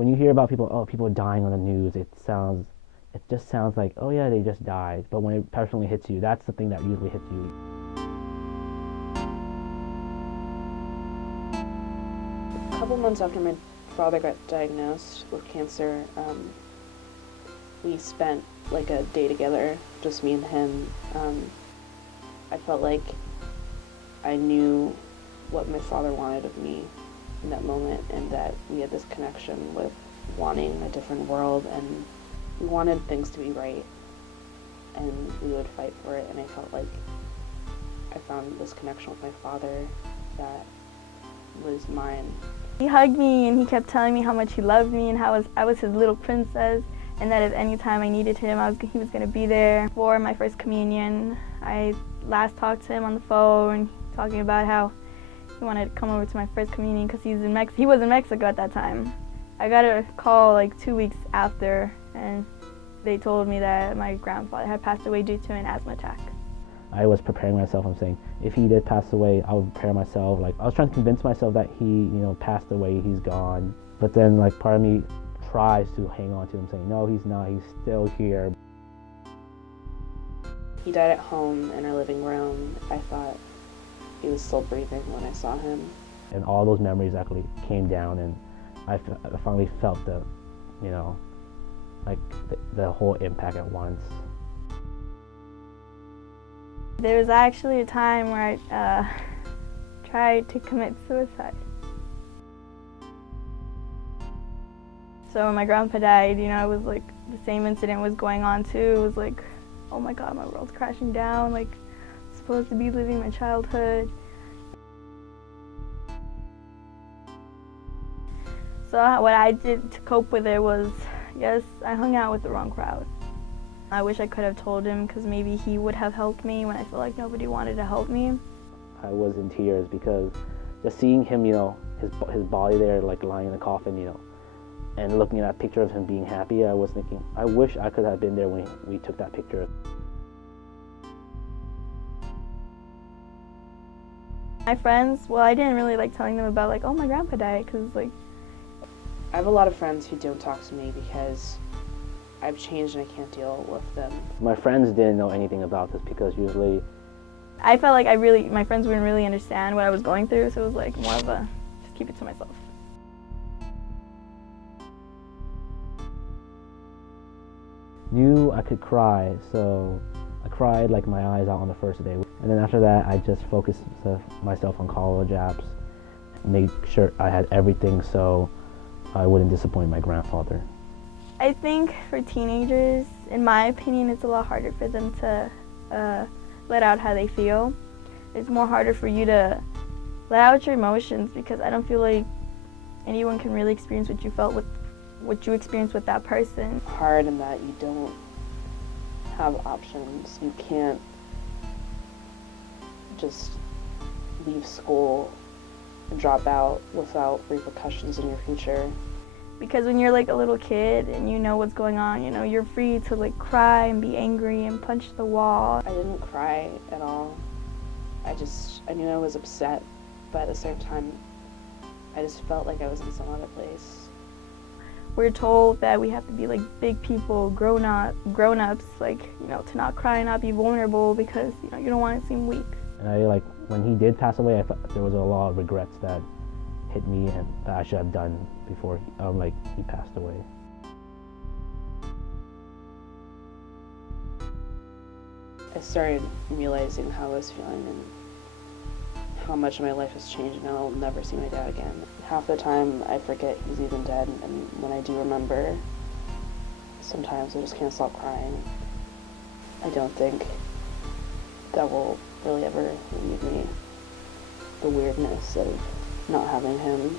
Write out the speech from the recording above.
when you hear about people, oh, people dying on the news, it just sounds like, oh yeah, they just died. But when it personally hits you, that's the thing that usually hits you. A couple months after my father got diagnosed with cancer, we spent like a day together, just me and him. I felt like I knew what my father wanted of me in that moment, and that we had this connection with wanting a different world, and we wanted things to be right, and we would fight for it. And I felt like I found this connection with my father that was mine. He hugged me and he kept telling me how much he loved me and how I was his little princess, and that if any time I needed him, he was going to be there. For my first communion, I last talked to him on the phone, talking about how he wanted to come over to my first communion because he was in Mexico at that time. I got a call like 2 weeks after, and they told me that my grandfather had passed away due to an asthma attack. I was preparing myself. I'm saying, if he did pass away, I would prepare myself. Like, I was trying to convince myself that he, passed away, he's gone. But then, like, part of me tries to hang on to him, saying, no, he's not, he's still here. He died at home in our living room. I thought he was still breathing when I saw him. And all those memories actually came down, and I finally felt the whole impact at once. There was actually a time where I tried to commit suicide. So when my grandpa died, it was like the same incident was going on too. It was like, oh my God, my world's crashing down. Like, I'm supposed to be living my childhood. So what I did to cope with it was, yes, I hung out with the wrong crowd. I wish I could have told him, because maybe he would have helped me when I feel like nobody wanted to help me. I was in tears because just seeing him, his body there, like lying in the coffin, and looking at that picture of him being happy, I was thinking, I wish I could have been there when we took that picture. My friends, well, I didn't really like telling them about like, oh, my grandpa died, because like, I have a lot of friends who don't talk to me because I've changed and I can't deal with them. My friends didn't know anything about this because usually I felt like my friends wouldn't really understand what I was going through, so it was like more of a, just keep it to myself. Knew I could cry, so I cried like my eyes out on the first day. And then after that, I just focused myself on college apps, made sure I had everything so I wouldn't disappoint my grandfather. I think for teenagers, in my opinion, it's a lot harder for them to let out how they feel. It's more harder for you to let out your emotions, because I don't feel like anyone can really experience what you felt with what you experienced with that person. Hard in that you don't have options. You can't just leave school and drop out without repercussions in your future. Because when you're like a little kid and you know what's going on, you're free to like cry and be angry and punch the wall. I didn't cry at all. I knew I was upset, but at the same time, I just felt like I was in some other place. We're told that we have to be like big people, grown-ups, like, to not cry, not be vulnerable, because, you don't want to seem weak. And when he did pass away, I felt there was a lot of regrets that hit me and that I should have done before he passed away. I started realizing how I was feeling and how much my life has changed, and I'll never see my dad again. Half the time I forget he's even dead, and when I do remember, sometimes I just can't stop crying. I don't think that will really ever leave me, the weirdness of not having him.